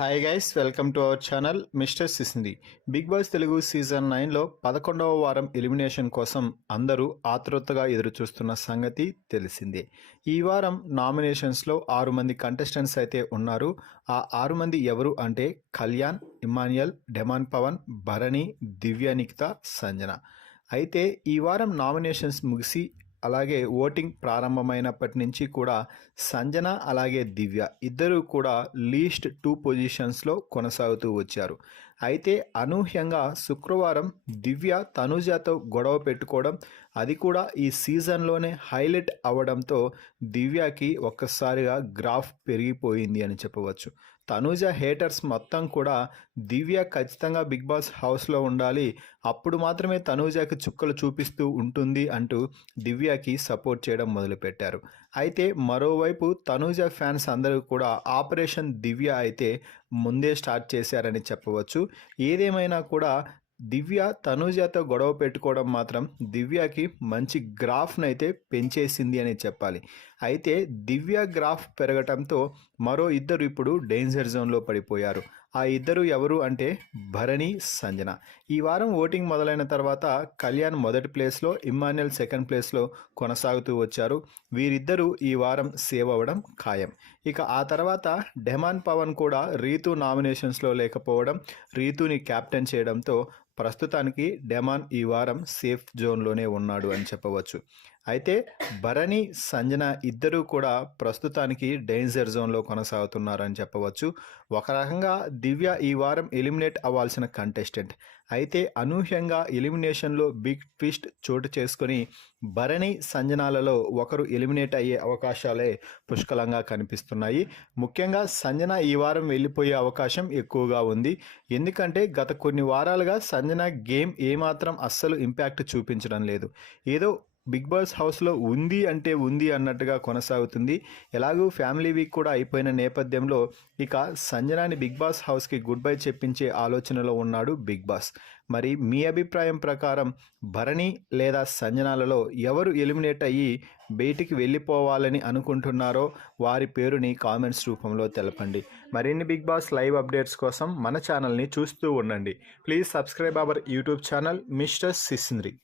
Hi guys, welcome to our channel mister సిసింది. Big boss Telugu season 9లో 11వ వారం ఎలిమినేషన్ కోసం అందరూ ఆతృతగా ఎదురుచూస్తున్న సంగతి తెలిసిందే. ఈ వారం నామినేషన్స్లో 6 మంది కంటెస్టెంట్స్ అయితే ఉన్నారు. ఆ 6 మంది ఎవరు అంటే కళ్యాణ్, ఇమాన్యుయల్, డెమాన్ పవన్, భరణి, దివ్య, నిఖిత, సంజన. అయితే ఈ వారం నామినేషన్స్ ముగిసి అలాగే ఓటింగ్ ప్రారంభమైనప్పటి నుంచి కూడా సంజన అలాగే దివ్య ఇద్దరు కూడా లీస్ట్ 2 పొజిషన్స్లో కొనసాగుతూ వచ్చారు. అయితే అనూహ్యంగా శుక్రవారం దివ్య తనుజతో గొడవ పెట్టుకోవడం, అది కూడా ఈ సీజన్లోనే హైలైట్ అవ్వడంతో దివ్యకి ఒక్కసారిగా గ్రాఫ్ పెరిగిపోయింది అని చెప్పవచ్చు. తనుజ హేటర్స్ మొత్తం కూడా దివ్య ఖచ్చితంగా బిగ్ బాస్ హౌస్లో ఉండాలి, అప్పుడు మాత్రమే తనుజకి చుక్కలు చూపిస్తూ ఉంటుంది అంటూ దివ్యకి సపోర్ట్ చేయడం మొదలుపెట్టారు. అయితే మరోవైపు తనుజ ఫ్యాన్స్ అందరూ కూడా ఆపరేషన్ దివ్య అయితే ముందే స్టార్ట్ చేశారని చెప్పవచ్చు. ఏదేమైనా కూడా దివ్య తనుజతో గొడవ పెట్టుకోవడం మాత్రం దివ్యకి మంచి గ్రాఫ్ను అయితే పెంచేసింది అని చెప్పాలి. అయితే దివ్య గ్రాఫ్ పెరగటంతో మరో ఇద్దరు ఇప్పుడు డేంజర్ జోన్లో పడిపోయారు. ఆ ఇద్దరు ఎవరు అంటే భరణి, సంజన. ఈ వారం ఓటింగ్ మొదలైన తర్వాత కళ్యాణ్ మొదటి ప్లేస్లో, ఇమ్మాన్యుయల్ సెకండ్ ప్లేస్లో కొనసాగుతూ వచ్చారు. వీరిద్దరూ ఈ వారం సేవ్ అవ్వడం ఖాయం. ఇక ఆ తర్వాత డెమాన్ పవన్ కూడా రీతు నామినేషన్స్లో లేకపోవడం, రీతుని క్యాప్టెన్ చేయడంతో ప్రస్తుతానికి డెమాన్ ఈ వారం సేఫ్ జోన్లోనే ఉన్నాడు అని చెప్పవచ్చు. అయితే భరణి, సంజన ఇద్దరూ కూడా ప్రస్తుతానికి డేంజర్ జోన్లో కొనసాగుతున్నారని చెప్పవచ్చు. ఒక రకంగా దివ్య ఈ వారం ఎలిమినేట్ అవ్వాల్సిన కంటెస్టెంట్. అయితే అనూహ్యంగా ఎలిమినేషన్లో బిగ్ ట్విస్ట్ చోటు చేసుకొని భరణి, సంజనాలలో ఒకరు ఎలిమినేట్ అయ్యే అవకాశాలే పుష్కలంగా కనిపిస్తున్నాయి. ముఖ్యంగా సంజన ఈ వారం వెళ్ళిపోయే అవకాశం ఎక్కువగా ఉంది. ఎందుకంటే గత కొన్ని వారాలుగా సంజన గేమ్ ఏమాత్రం అస్సలు ఇంపాక్ట్ చూపించడం లేదు. ఏదో బిగ్ బాస్ హౌస్లో ఉంది అంటే ఉంది అన్నట్టుగా కొనసాగుతుంది. ఎలాగూ ఫ్యామిలీ వీక్ కూడా అయిపోయిన నేపథ్యంలో ఇక సంజనాని బిగ్ బాస్ హౌస్కి గుడ్ బై చెప్పించే ఆలోచనలో ఉన్నాడు బిగ్ బాస్. మరి మీ అభిప్రాయం ప్రకారం భరణి లేదా సంజనాలలో ఎవరు ఎలిమినేట్ అయ్యి బయటికి వెళ్ళిపోవాలని అనుకుంటున్నారో వారి పేరుని కామెంట్స్ రూపంలో తెలపండి. మరిన్ని బిగ్ బాస్ లైవ్ అప్డేట్స్ కోసం మన ఛానల్ని చూస్తూ ఉండండి. Please subscribe our YouTube channel mister సిసింద్రి.